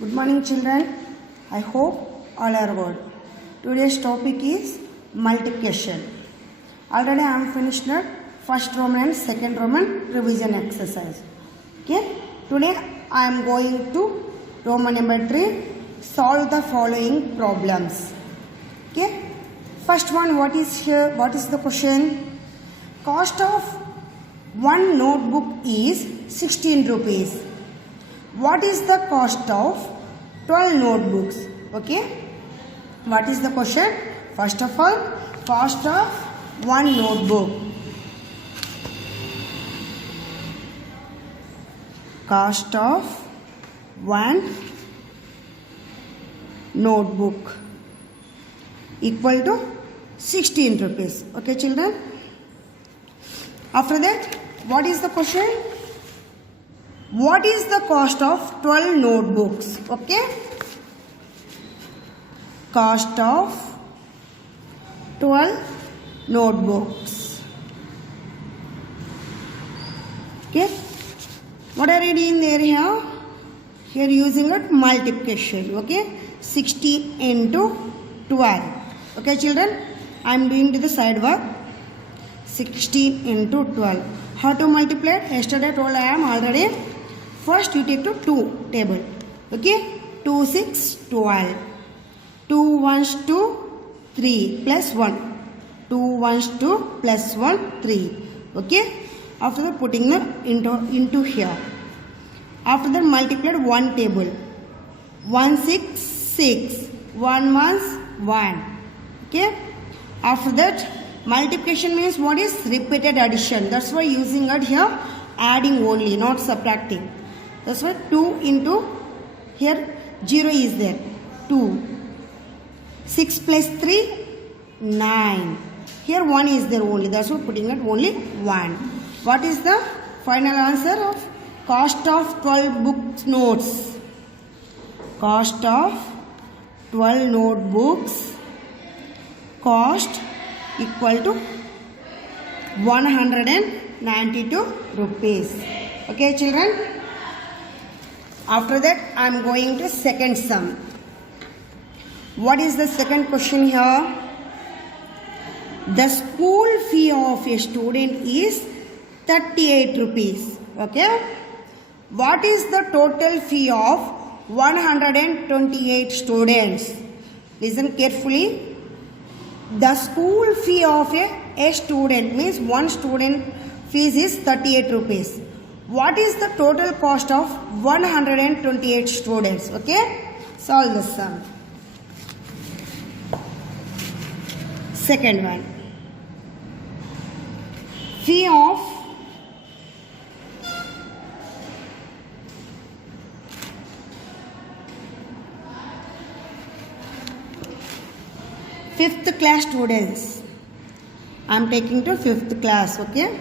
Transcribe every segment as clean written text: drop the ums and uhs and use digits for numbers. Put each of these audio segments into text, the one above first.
Good morning, children. I hope all are good. Today's topic is multiplication. Already I am finished the first Roman and second Roman revision exercise. Okay. Today I am going to Roman number 3. Solve the following problems. Okay. First one, what is here? What is the question? Cost of one notebook is 16 rupees. What is the cost of 12 notebooks? Okay. What is the question? First of all, cost of one notebook. Cost of one notebook equal to 16 rupees. Okay, children. After that, what is the question? What is the cost of 12 notebooks? Okay. Cost of 12 notebooks. Okay. What are you doing there here? Here using a multiplication. Okay. 60 into 12. Okay, children. I am doing to the side work. 16 into 12. How to multiply? Yesterday told I am already. First you take to 2 table. Okay. 2, 6, 12. 2 ones 2, 3 plus 1. 2 ones 2 plus 1, 3. Okay. After that putting the into here. After that multiplied 1 table. 1, 6, 6. 1 ones 1. Okay. After that multiplication means what is repeated addition. That's why using it here adding only, not subtracting. That's why 2 into here 0 is there. 2. 6 plus 3 9. Here 1 is there only. That's why putting it only 1. What is the final answer of cost of 12 book notes? Cost of 12 notebooks cost equal to 192 rupees. Okay, children. After that, I am going to second sum. What is the second question here? The school fee of a student is 38 rupees. Okay. What is the total fee of 128 students? Listen carefully. The school fee of a student means one student fees is 38 rupees. What is the total cost of 128 students? Okay. Solve the sum. Second one. Fee of fifth class students. I am taking to 5th class. Okay.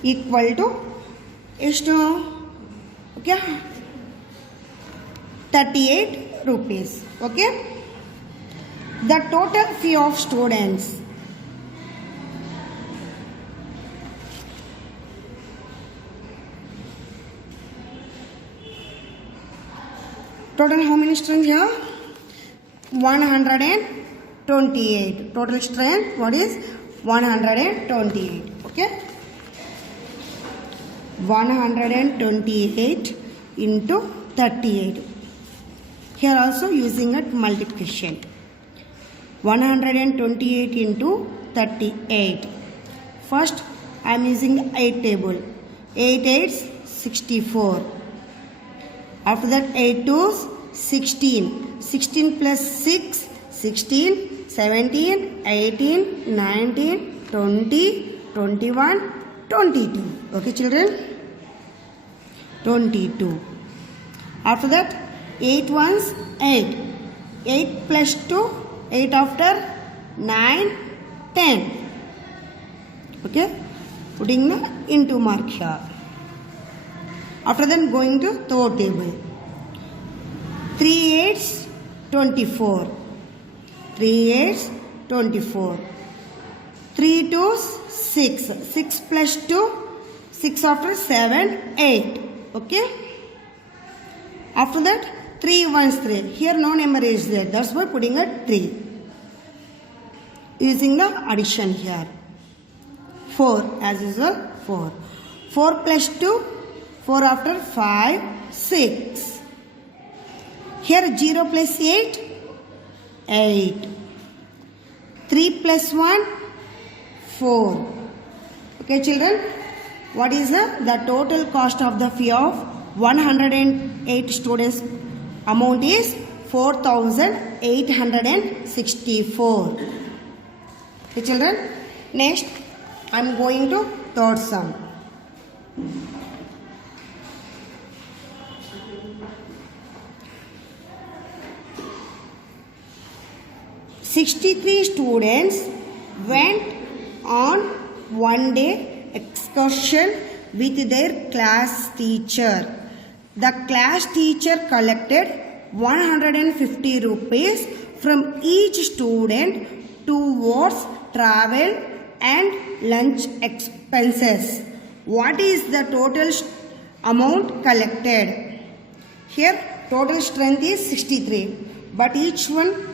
Equal to okay 38 rupees. Okay. The total fee of students. Total how many students here? 128. Total strength what is 128. Okay. 128 into 38. Here also using a multiplication. 128 into 38. First I am using the 8 table. 8 8s 64. After that 8 2s 16. 16 plus 6 16. 17 18 19 20 21 22. Okay, children. 22. After that 8 ones 8. 8 plus 2 8 after 9 10. Okay. Putting the into mark here. After then going to third table. 3 8s 24. 3 8s 24. 3 2s 6. 6 plus 2 6 after 7, 8. Okay. After that, 3 ones 3. Here no number is there. That's why putting a 3. Using the addition here. 4 as usual 4. 4 plus 2. 4 after 5, 6. Here 0 plus 8, 8. 3 plus 1, 4. Okay children, what is the total cost of the fee of 108 students? Amount is 4,864. Okay children, next I am going to third sum. "63 students went on one-day excursion with their class teacher. The class teacher collected 150 rupees from each student towards travel and lunch expenses. What is the total amount collected?" Here total strength is 63, but each one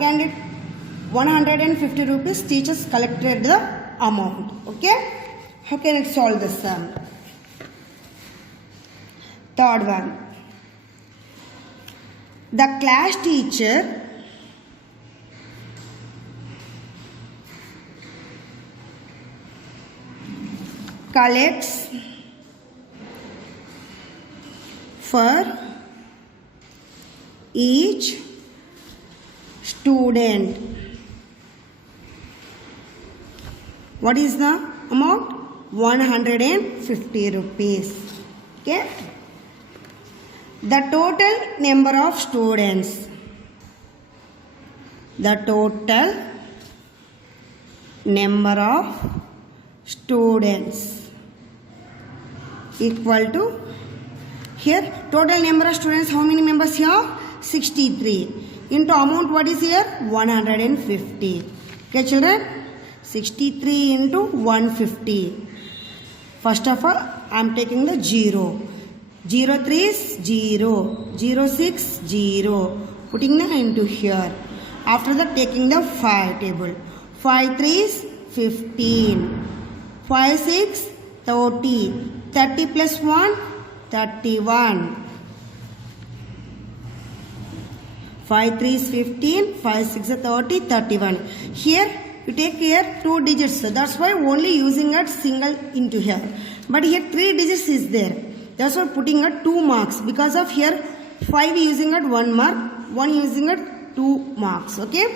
candidate 150 rupees teachers collected the amount. Okay, how can it solve the sum? Third one, the class teacher collects for each student. What is the amount? 150 rupees. Okay. The total number of students. The total number of students equal to, here total number of students, how many members here? 63. Into amount, what is here? 150. Okay children, 63 into 150. First of all, I am taking the 0. 0 3 is 0. 0 6, 0. Putting the into here. After that, taking the 5 table. 5 3 is 15. 5 6, 30. 30 plus 1, 31. 5 3 is 15, 5 6 is 30, 31. Here you take here 2 digits, so that's why only using a single into here. But here 3 digits is there. That's why putting a 2 marks. Because of here 5 using at 1 mark, 1 using at 2 marks. Okay.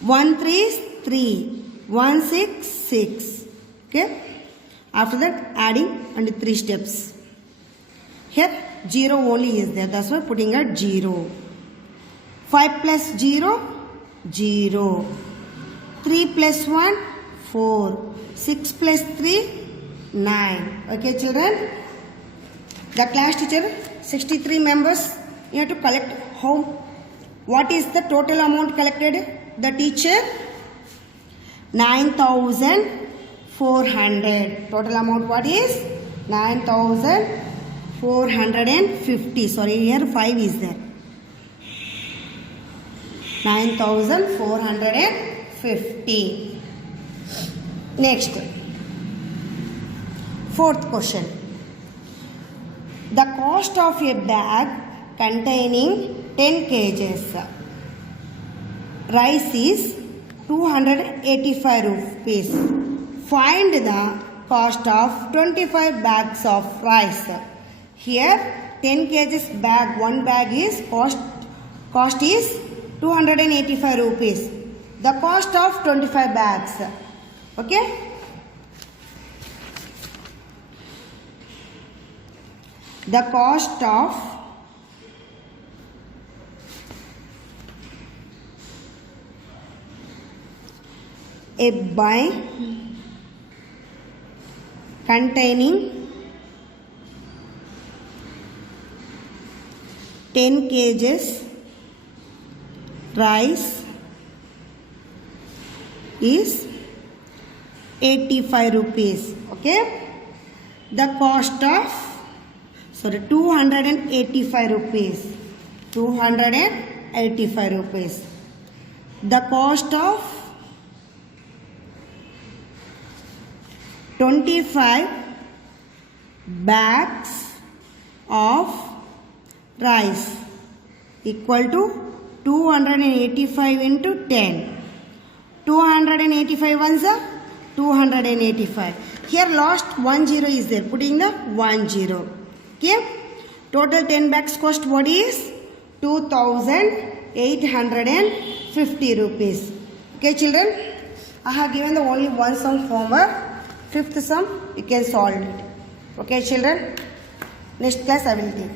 1 3 is 3, 1 6, 6. Okay. After that adding and 3 steps. Here 0 only is there. That's why putting at 0. 5 plus 0, 0. 3 plus 1, 4. 6 plus 3, 9. Okay children. The class teacher 63 members. You have to collect how. What is the total amount collected? The teacher 9,400. Total amount what is? 9,450. Sorry, here 5 is there. 9,450. Next, fourth question. The cost of a bag containing 10 kgs rice is 285 rupees. Find the cost of 25 bags of rice. Here 10 kgs bag, one bag is cost is 285 rupees. The cost of 25 bags. Okay. The cost of a bag containing 10 kgs rice is 85 rupees. Okay. The cost of 285 rupees. 285 rupees. The cost of 25 bags of rice equal to 285 into 10. 285 ones are 285. Here last 10 is there. Putting the 10. Okay. Total 10 bags cost what is? 2,850 rupees. Okay children. I have given the only one sum homework. Fifth sum you can solve it. Okay children. Next class I will take.